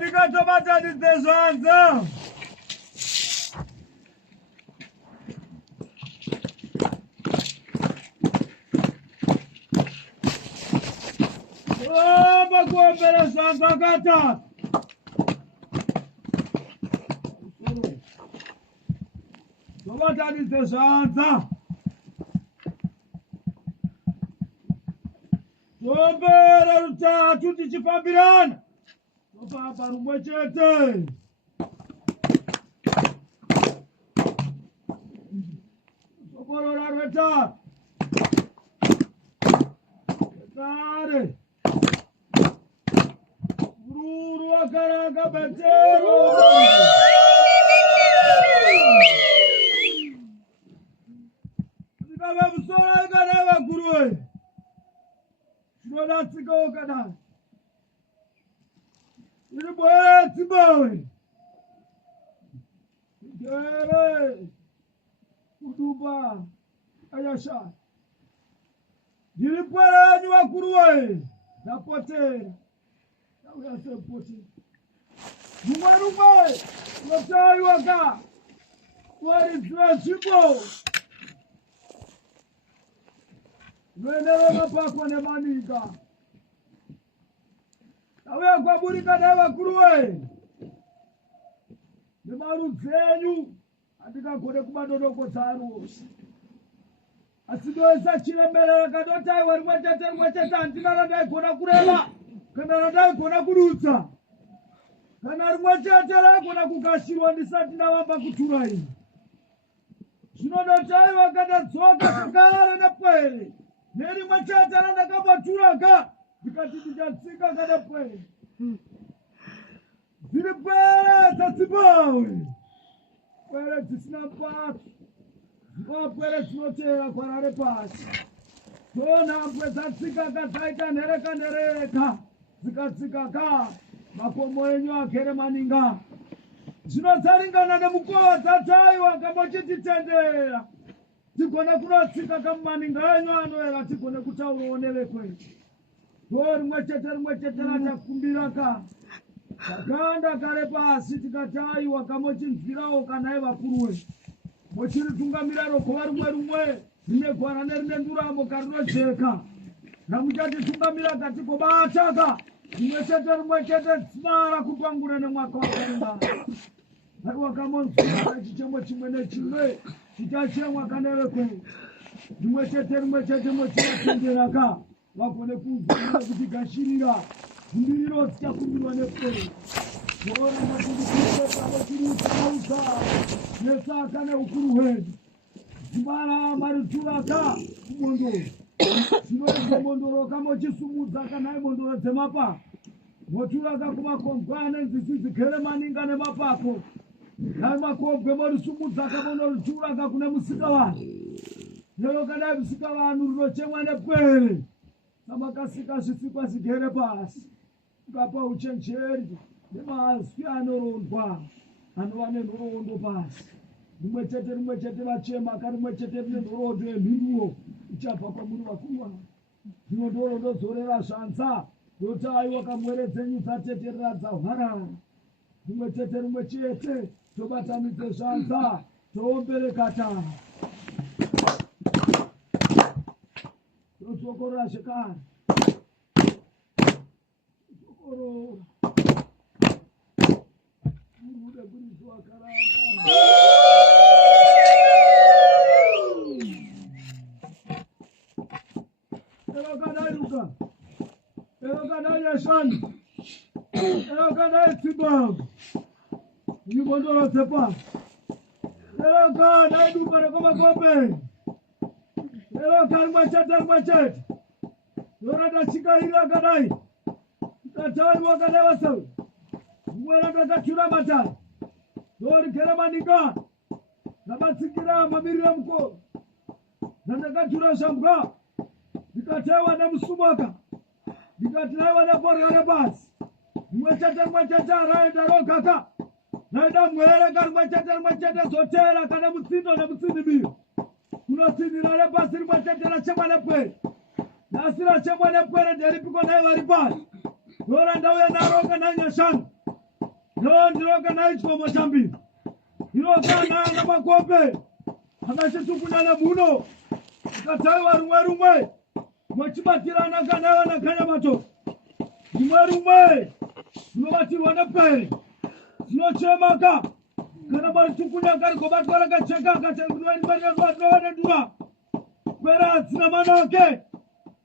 Nikatobata nitezwanza. Bakuombera swanza kata. Tobata nitezwanza. Tombera rutatu tichifambirana. Topapa rumwe chete. Toporora rweta. Tare. Ruru wakaraga betero. Ndikawe busora ikana bakuruwe. Shinoda tsiko kana. Iriboe tiboe. Gere. Uduba. Ayasha. Diripwara ni wakuruwe. Napote. Nawe pote. Rumwe. Notai waka. Wari tshipo. Wenero mapako ne manika. Nawe kwa burika dawa kuruwe. Ne maru zenyu andika kode kubadodoko taru. Asidoesa chirembere kadota wari mwetete andika ndai kona kurela. Kana ndai kona kurutsa. Kana mwetete ra kona kukashirwa ndisati nawamba kuturai. Zvinodotai wakada dzoka kugara nepwere. Neri mwetete ra ndakabaturaka. Ndikati ndichatsika kada pwere. Ziri pwere tatsibawe. Pwere dzisina pasi. Pwere dzinotera kwarare pasi. Dona mpwe dzatsika kadzaita nereka. Dzikatsika ka. Makomo enyu agere maninga. Zvinotsaringana nemukova dzataiwa kamochititendera. Tigone kunotsika kamumaninga enyu anoera tigone kutaurawo nevekwedu. Rimwe chete ratakumbira ka. Takanda kare pasi tikataiwa kamochinzwirawo kana evakuruwe. Mochiritungamira rokova rumwe. Rine gwara nerine nduramo karinojeka. Namuchatitungamira katiko bataka. Rimwe chete tsinara kupangura nemwaka wakarimba. Hari wakamonzwira chichemo chimwe nechimwe. Chichachemwa kanevekwedu. Rimwe chete mochivatendera ka. Wakone kuzvira kuti gashirira zvimbiriro zvichakumbirwa nepwere. Zvoona matindikuiaa chiriutauza nesaka neukuru hwedu. Zvimara marituraka kumondoro. Zvinoedza mondoro kamochisumudza kana imondoro dzemapa. Moturaka kumakongwane nzisi zigere maninga nemapako. Nai makobwe morisumudza kamonorituraka kune musika vanhu. Lero kana musika vanhu rinochemwa nepwere. Namakasika zvisikwa zigere pasi. Ukapa uchenjeri nemazwi anorondwa. Anova nenhoroondo pasi. Rimwe chete vachema karimwe chete rine nhoroondo yemhinduro. Ichabva kwamuri vakuwa. Zvino ndorondozorera zvanza. Ndotaiwa kamwere dzenyu dzateterera dzahwarara. Rimwe chete tobatanidze zvanza. Toombereka tana. Tozokorora zvekare. Tozokorora. Urude kurizo wakaranga. Elokadai Luka. Elokadai Yashani. Elokadai Tsibabu. Yibondoro Tsepa. Elokadai Luka Rekomakope. Rimwe chete. Yorada chikarira kadai. Tatai wakadai wasawi. Mwera takachura matari. Dori kere manika. Nabatsikira mamirira mukoro. Nandakachura shambwa. Ndikatewa nemusumaka. Ndikataiwa neporere basi. Rimwe chete araenda rokaka. Naida mwere karimwe chete zotera kana mutsindo nemutsindibiro. Kunotsinira repasi rimwe chete rachemwa nepwere. Nasira chemwa nepwere nderipiko naye vari pasi. Dora ndauya naronga nanyashanu. ndiroka naitwa chambiri irokana na makope akachitukunana muno akataiwa rumwe mwachibatirana kana vanakanya mato rumwe zvinobatirwa nepere zvinochemaka kana maritukunya karikobatwa rakacheka akachainowanendura pere hadzina manake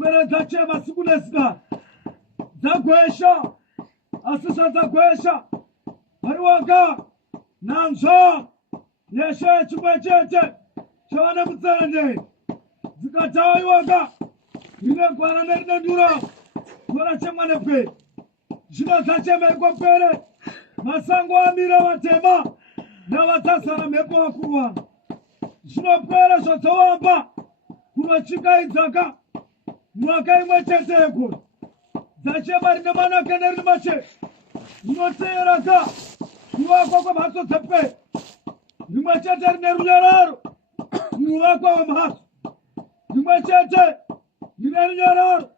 pere dzachema siku nesika dzagwesha asi zvadzagwesha haiwaka nanzva yeshe chimwe chete chavana mutsende dzikataiwaka rine gwara nerine ndura vorachemwa nepere zvino dzachemerwa pere masango amira vatema navatasara mhepo vakuru vavo zvinopera zvadzawamba kunotsikaidzaka mwaka imwe chete yegore dzachema rine manake nerine mache rinoteeraka kuvakwa kwemhatso dzepere rimwe chete rine runyararo muuvakwa wemhatso rimwe chete rine runyararo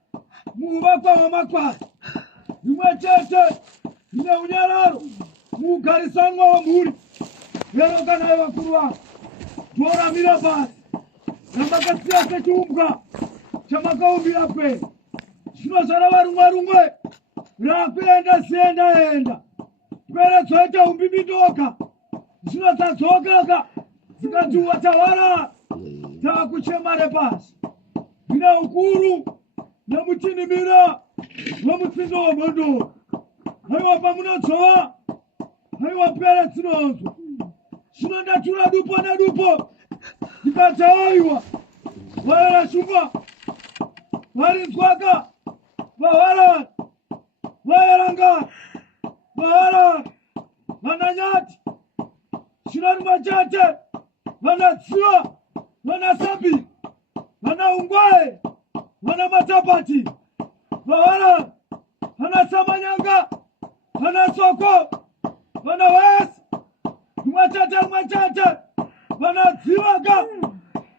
muuvakwa wemakwai rimwe chete rine unyararo muugarisanwa wemhuri lero kana vakuru vavo toramira pasi ramakasiya sechiumbwa chamakaumbira pere zvino zvarava rumwe rakuenda sienda pere dzoita umbibidoka zvino dzadzokaka dzikatiwa tawara takuchemare pasi rine ukuru nemutinimira wemutsindo wemhondoro haiwa pamunodzova haiwa pere dzinonzwa zvino ndatura dupo nedupo ndikataiwa vaerashungwa varinzwaka vaharani vaeranga vaharani vananyati zvino rimwe chete vanatsiva vanasambi vanaungwae vanamatapati vaharani vanasamanyanga vanasoko vanawesi rimwe chete vanadzivaka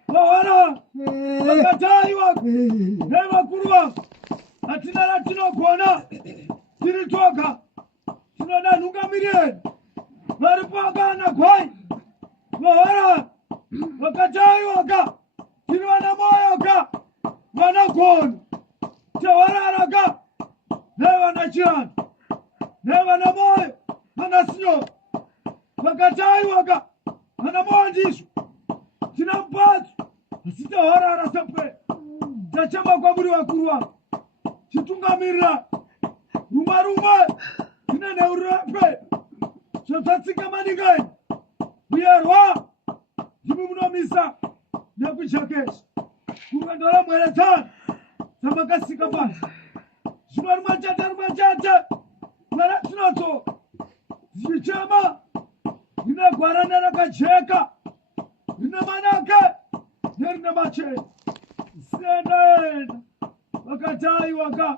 vaharani vakataiwa nevakuru vavo hatina ratinogona tiri toga tinoda nhungamireni vari pakana gwai vaharani vakataiwaka tiri vana moyoka vanagona tewararaka nevana chirani nevana moyo vana sinyo vakataiwaka vana moyo ndizvo tina mupatso asi tehwarara sepwe tachema kwamuri vakuru vavo chitungamirira rumwe tine neurepe zvatsatsika maningani uyerwa ndimi munomisa nekuchekesha kurwendo ramweretsana dzamakasika pasi zvino rimwe chete gwara tinotsoka dzichichema rine gwara nerakajeka rine manake nerine machena siendaenda vakataiwaka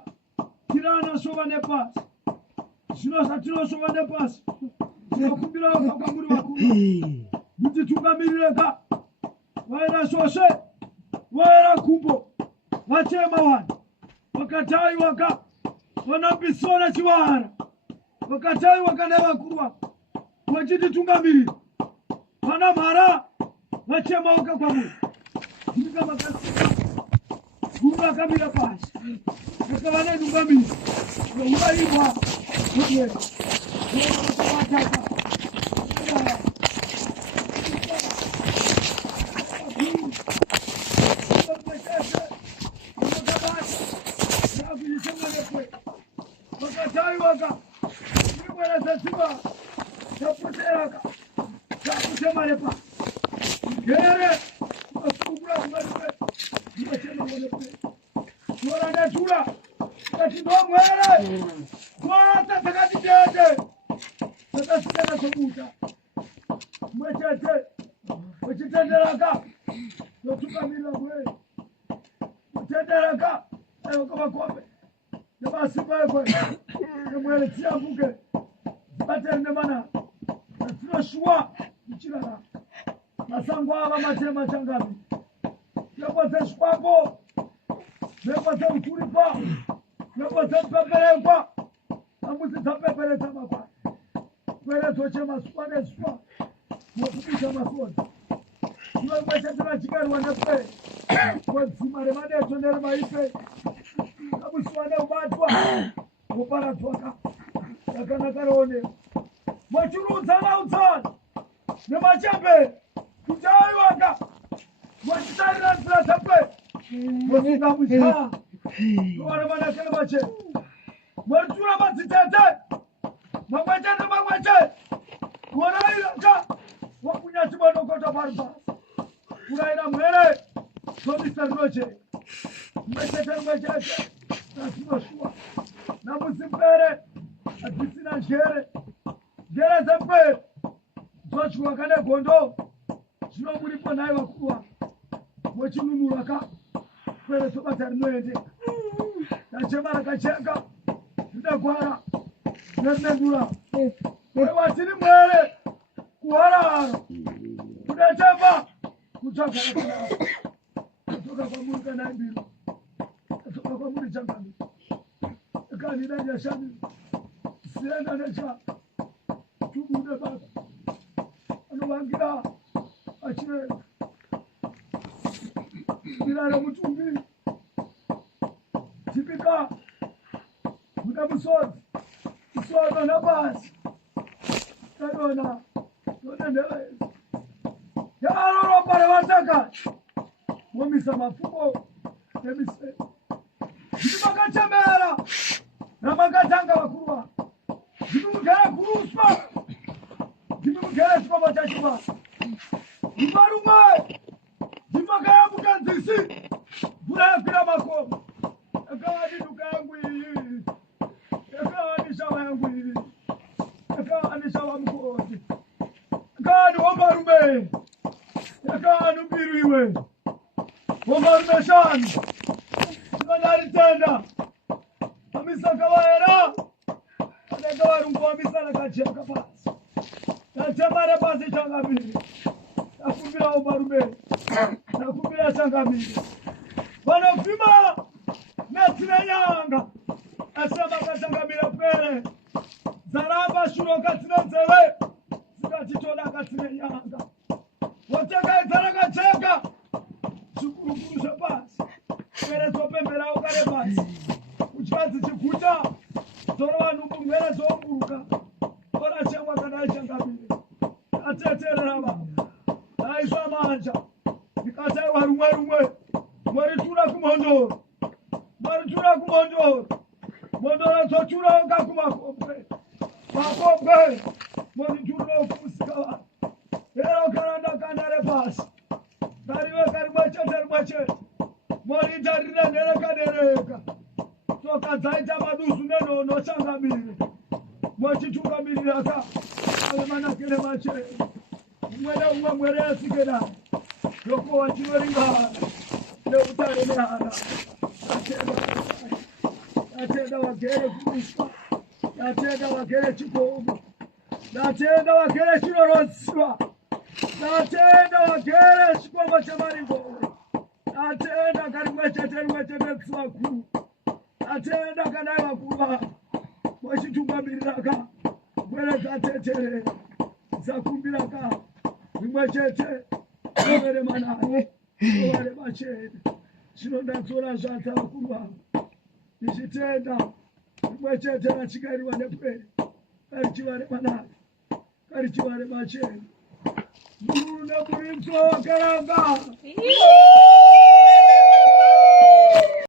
tirana shova nepasi zvino zvatinoshova nepasi tinokumbira vakwamuri vakuru mutitungamireka vaera shoshe vaera kumbo vachema wani vakataiwaka vanambisona chivara vakataiwaka nevakuru vako vachititungamirira vana mhara vachemauka kwamuri ndika makasika guru vakamira pasi vakava nedungamiri vauraibwa kudera vataka vakataiwaka ikwera zaziva zapoteraka zakuchemarepa gere vasukura kungae ndivachemaonepe tora ndatura kati ndomwere twata takati dede takasiyana sokuta mwechete wechitenderaka totukamirira kwei kutenderaka ayokavakombe nevasimba ekwe nemwere tsiyambuke zibateri nemana atinoshuwa ichirara masango ava matema changavi nekwose shikwapo nekwose uturipa nekwose mpeperekwa amusi dzapeperetsa makwai kwere toche maswane swa mokubisha masoni iwe mwechetera chikarwa nepwe kodzimare madeto neremaipe kamuswane ubatwa woparadzwaka yakanaka rone mwachirudzana utsana nemachembe kuti aiwaka mwachitarira nzira dzepwe mosina musha nowana manakele machembe mwaritura madzitete mamwechete warairaka wakunyati manokota paribasa kuraira mwere tomisa rinoche mwechete nasinoshuwa namusimpere atisina njere dzepwe dzochwaka negondo zvinomuripo nai vakuwa mwechinunuraka kwere tobata rinoendeka tachema rakacheka rinegwara nerimendura watiri mwere kuharahara kudetemba kutsvagara atoka kwamuri kanaimbiro atoka kwamuri changamiro kanida nyashami sienda necha tubude baba anovangira achireka mirare mutumbi tipika mune musodzi musodo napasi kanona nonendelezi yaroropa revatakati momisa mapfumo nemiseni zviti makachemera ramakatanga vakuruva zviti mugere kuruswa zviti mugere chikomba chachibasa zuva rumwe ndimakayambuka nzisi mvura yakwira makomo yakawani duka yangu iyi yakawani shava yangu iyi yakawani shava mukoti yakawani wombarume yakawani mbiru iwe wombarume shanu ikanaritenda amisaka vaera anenge varunguvamisana kacheka pasi tatemare pasi changamiri takumbira wombarume takumbira changamiri vanovhima netsine nyanga asemakatangamira pere dzaramba shuroka dzine nzeve dzikachitoda katsine nyanga wotekaidza rakacheka zvikurukuru zvepasi pere dzopemberawo kare pasi kutya dzichiguta dzorova nhumbu mwere dzoumburuka orachemwa kana aichangamire ateterera vava aisa manja ndikataiwa rumwe rumwe mwaritura kumhondoro mondoro dzochurauka kumakobwe makobwe morituriro kumusika vanhu ero karandakandare pasi karive rimwechete moriita rirendereka tsoka dzaita maduzu nenono changamire mochitungamirira ave manakele machene umwe neumwe mwere yasikedai yokowa chinoringana neutare nehana atenda vagere kuruswa atenda vagere chikomo atenda vagere chinorodziwa atenda vagere chikomo chemaringove atenda karimwechete kusuva kuru atenda kanai vakuru vavo mochitungamirira mwere dzatetere dzakumbira rimwe chete overe manai ovare machene zvinondatsora zvatsa vakuru vavo ichitenda rimwe chete rachikairiwa nepwere karichivare manai karichivare machene muru nemurinzo wakaranga